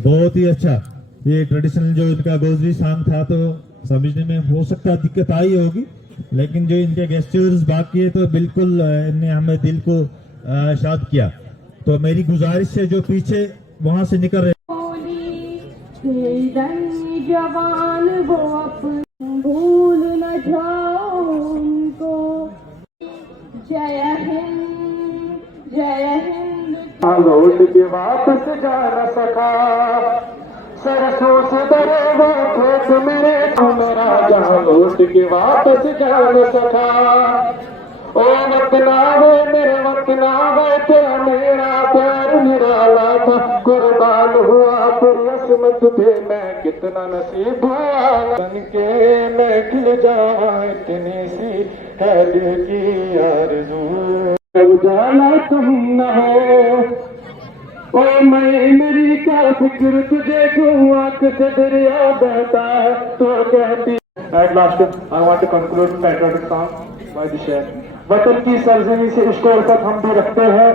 बहुत ही अच्छा। ये ट्रेडिशनल जो इनका गोजरी सॉन्ग था तो समझने में हो सकता दिक्कत आई होगी, लेकिन जो इनके गेस्चर्स बाकी है तो बिल्कुल इनने हमें दिल को शाद किया। तो मेरी गुजारिश है जो पीछे वहां से निकल रहे जवान वो अपने भूल न जाओ उनको। जय हिंद जय हिंद। लौट के वापस जा न सका, सरसों से भरे वो खेत मेरे मेरा जहाँ लौट के वापस जा न सका। ओ वतना वे मेरे वतना वे तेरा मेरा प्यार निराला था, कुर्बान हुआ फिर असमत पे मैं कितना नसीब हुआ। बन के मैं खिल जाऊं इतनी सी है दिल की आरज़ू। उजाला तुम न हो ओ मैं मेरी क्या फिक्र तुझे क्यों आंख से दरिया बहता है तो कहती। At last, I want to conclude patriotic song by the share. वतन की सरजमी से इश्क और उल्फत हम भी रखते हैं,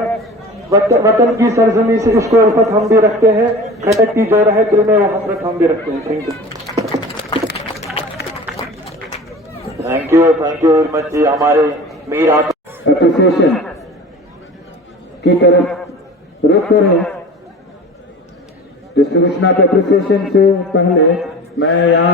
वतन की सरजमी से इश्क और उल्फत हम भी रखते हैं, खटकती जो रहे दिल में वो हसरत हम भी रखते हैं। थैंक यू वेरी मच जी। हमारे मीर एप्रिसिएशन की तरफ रुक कर हैं। डिस्ट्रीब्यूशन ऑफ एप्रिसिएशन से पहले मैं यहाँ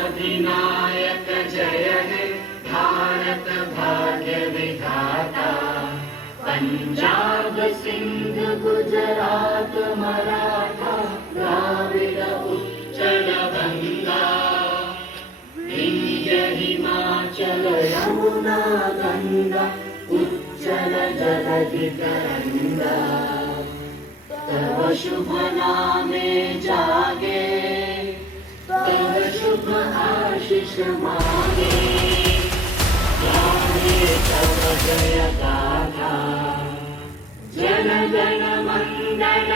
अधिनायक जय है भारत भाग्य विधाता। पंजाब सिंध गुजरात मराठा द्राविड़ उच्चल गंगा, विंध्य हिमाचल यमुना गंगा उच्चल जलधि तरंगा। तव शुभ नामे जागे तव शुभ आशीष मांगे, गाहे तव जय गाथा। जन गण मंगल